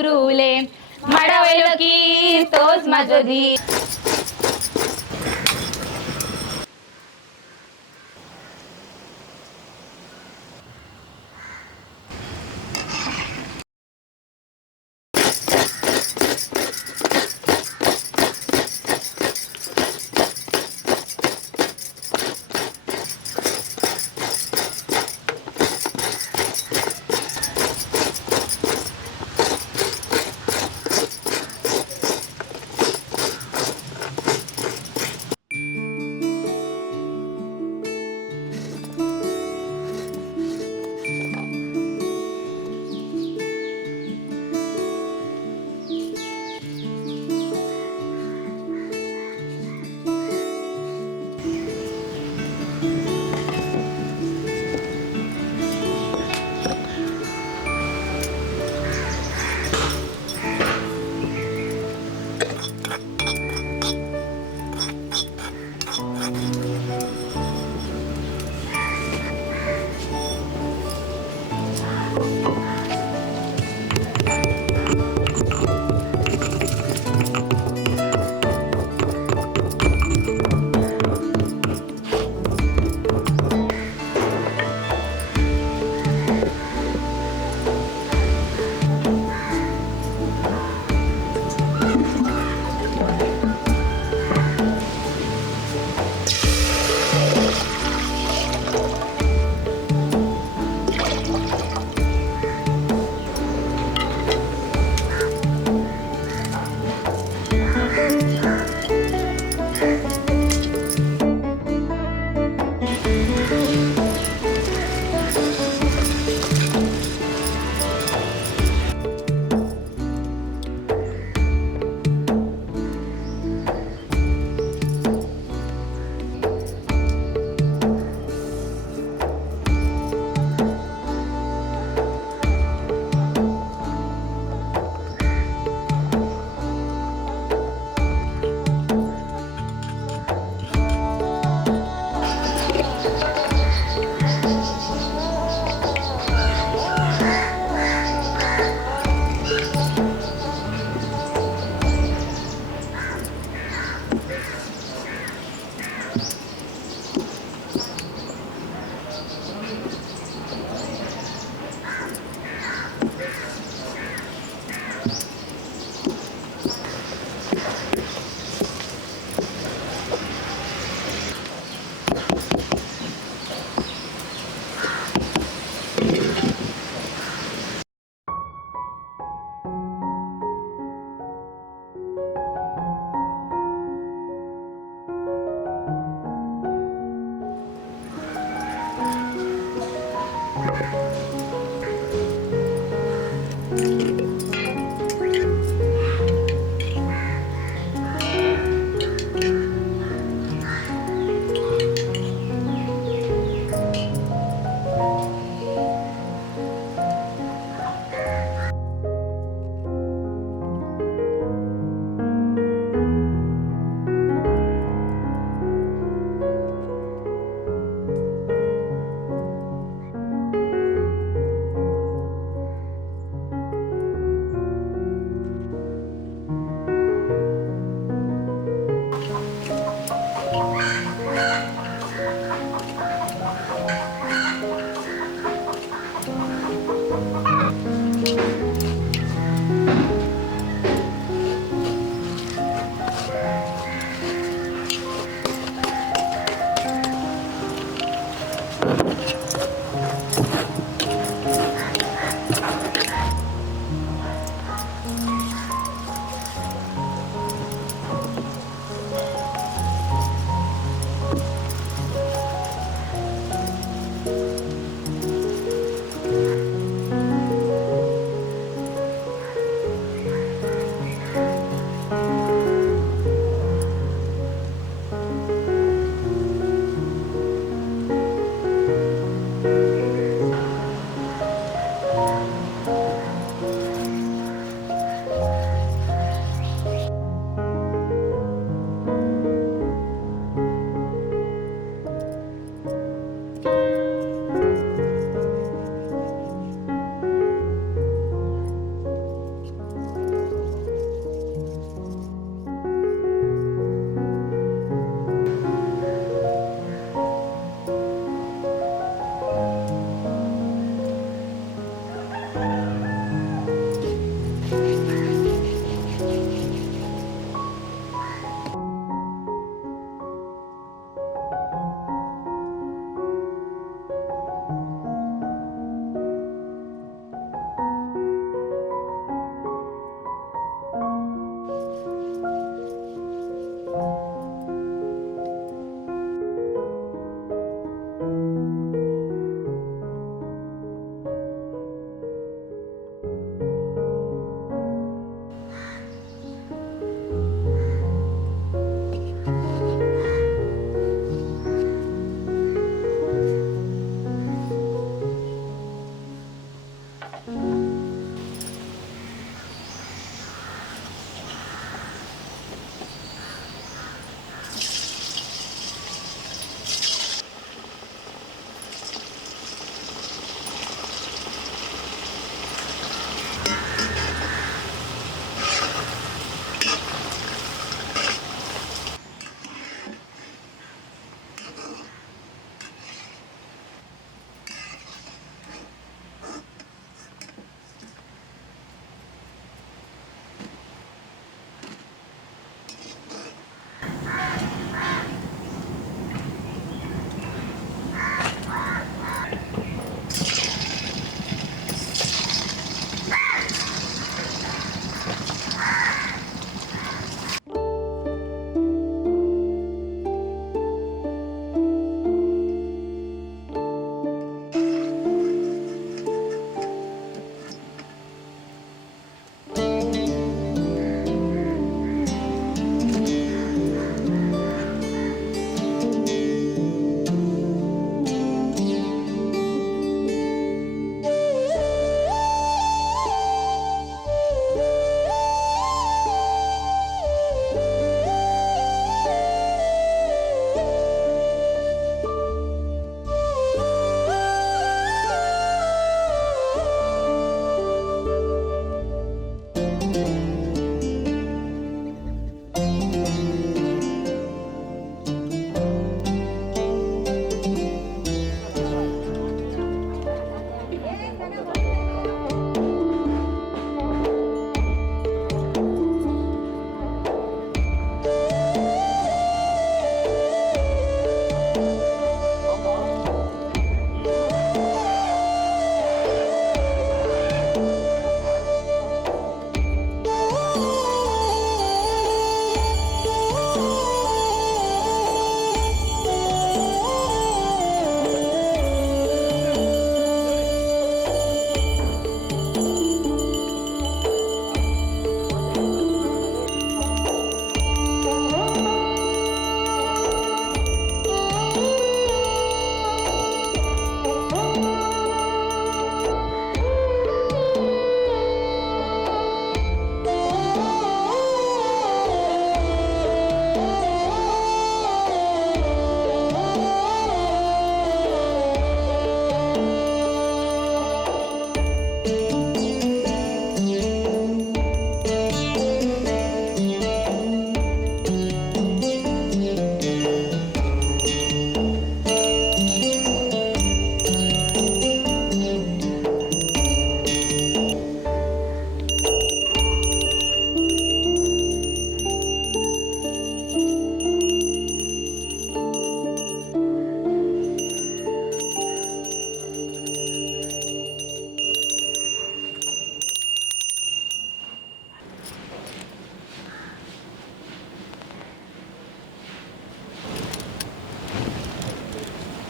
उरुले माडवलो की तोच माझो धी.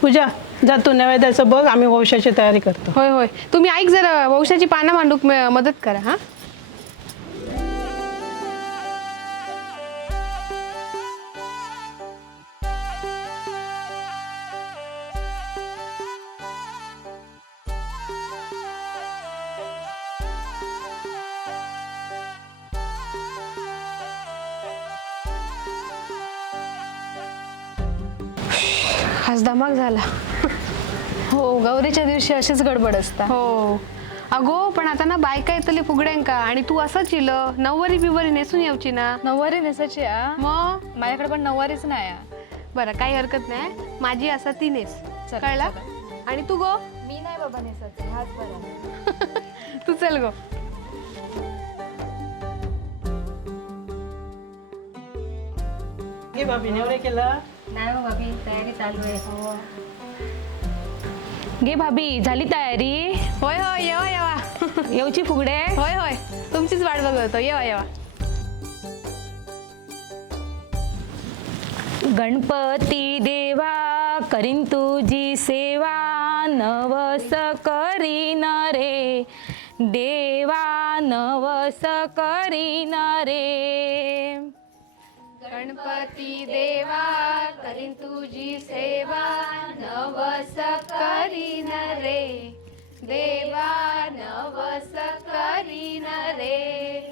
पूजा जा तू नैवेद्याचं बघ, आम्ही वंशाची तयारी करतो. होय होय, तुम्ही ऐक जरा वंशाची पानं मांडूक मदत करा हा. आज धमाक झाला. हो, गौरीच्या दिवशी अशीच गडबड असता. हो अगो, पण आता ना बायका येतली फुगड्यांका आणि तू असंच इल नववारी बिवरी नेसून यावची ना. नऊवारी नेसायची आ? मग माझ्याकडे पण नऊवारीच नाही आ. बरं, काही हरकत नाही, माझी असा ती नेस. चल, कळला? चला. आणि तू गो. मी नाही बाबा नेसायचे, हाच बरा. तू चल गो. हे बाबी नेवरे केलं. नाही बाबा, तयारी चालू आहे. घे भाभी, झाली तयारी? होय होय, येवा येवा. येऊची फुगडे? होय होय, तुमचीच वाट बघत होतो. येवा येवा. गणपती देवा करीन तुझी सेवा, नवस करीन रे देवा, नवस करीन रे. गणपती देवा करीन तुझी सेवा, नवस करीन रे देवा, नवस करीन रे.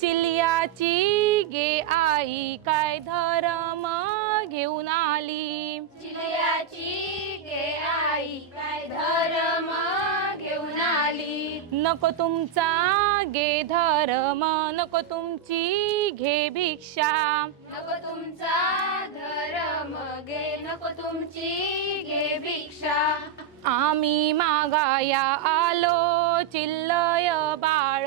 चिलियाची गे आई काय धर्म घेऊन आली, चिलियाची गे आई काय धर्म घेऊन आली. नको तुमचा गे धर्म, नको तुमची घे भिक्षा, नको तुमचा धर्म गे, नको तुमची घे भिक्षा. आम्ही मागाया आलो चिल्लय बाळ.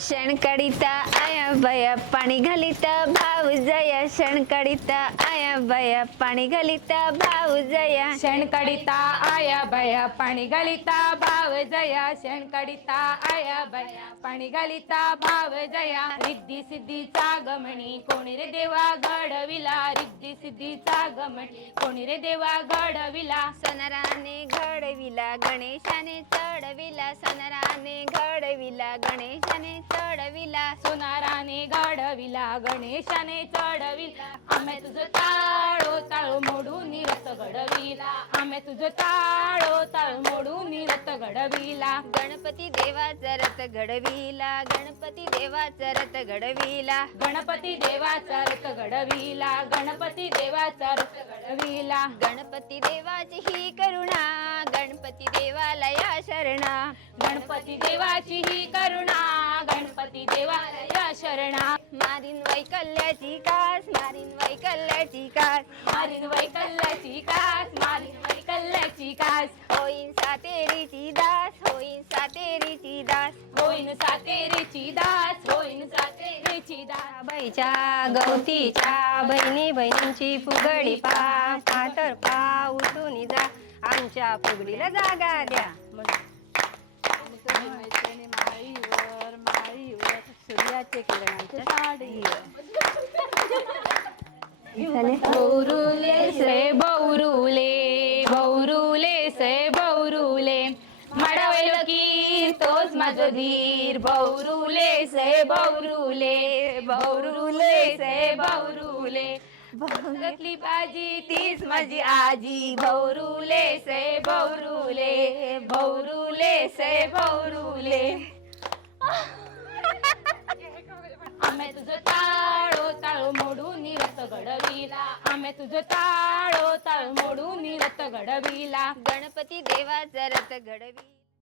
शणकडिता आया बया पाणी घालिता भाऊ जया, शणकडिता आया बया पाणी घालिता भाऊ जया. शेणकडिता आया बया पाणी घालिता भाव जया, शेणकडिता आया बया पाणी घालिता भाव जया. रिद्धी सिद्धीचा गमणी कोणी रे देवा घडविला, रिद्धी सिद्धीचा गमणी कोणी रे देवा घडविला. सोनाराने घडविला गणेशाने चढविला, सोनाराने घडविला गणेशाने चढविला. सोनाराने घडविला गणेशाने चढविला. आम्ही तुझं ताळो ताळो मोडून रथ घडविला, आम्ही तुझं ताळो ताळो मोडून रथ घडविला. गणपती देवाचा रथ घडविला, गणपती देवाचा रथ घडविला. गणपती देवाचा रथ घडविला, गणपती देवाचा रथ घडविला. गणपती देवाची ही करुणा, गणपती देवाला या शरणा. गणपती देवाची ही करुणा, गणपती देवाला या शरणा. मारीन वैकल्याची कास, मारीन वैकल्याची कास. मारीन वैकल्याची कास, मारीन वैकल्याची कास. होईन सातेरीची दास, होईन सातेरीची दास. होईन सातेरीची दास, होईन सातेरीची दास. बाईच्या गवतीच्या बहिणी बहिणींची फुगडी पा, तर पा उठून जा, आमच्या फुगडीला जागा द्या. सूर्याचे किरणांच्या साडीवर. बौरुले से बौरुले, बौरुले से बौरुले, मडवलो की तोच माझो धीर. बौरुले से बौरुले, बौरुले से बौरुले, भंगतली बाजी तीच माझी आजी. बौरुले से बौरुले, बौरुले से बौरुले. आम्ही तुझं ताळो ताळो मोडून रथ घडविला, आम्ही तुझं ताळो ताळो मोडून रथ घडविला. गणपती देवाचा रथ घडवी.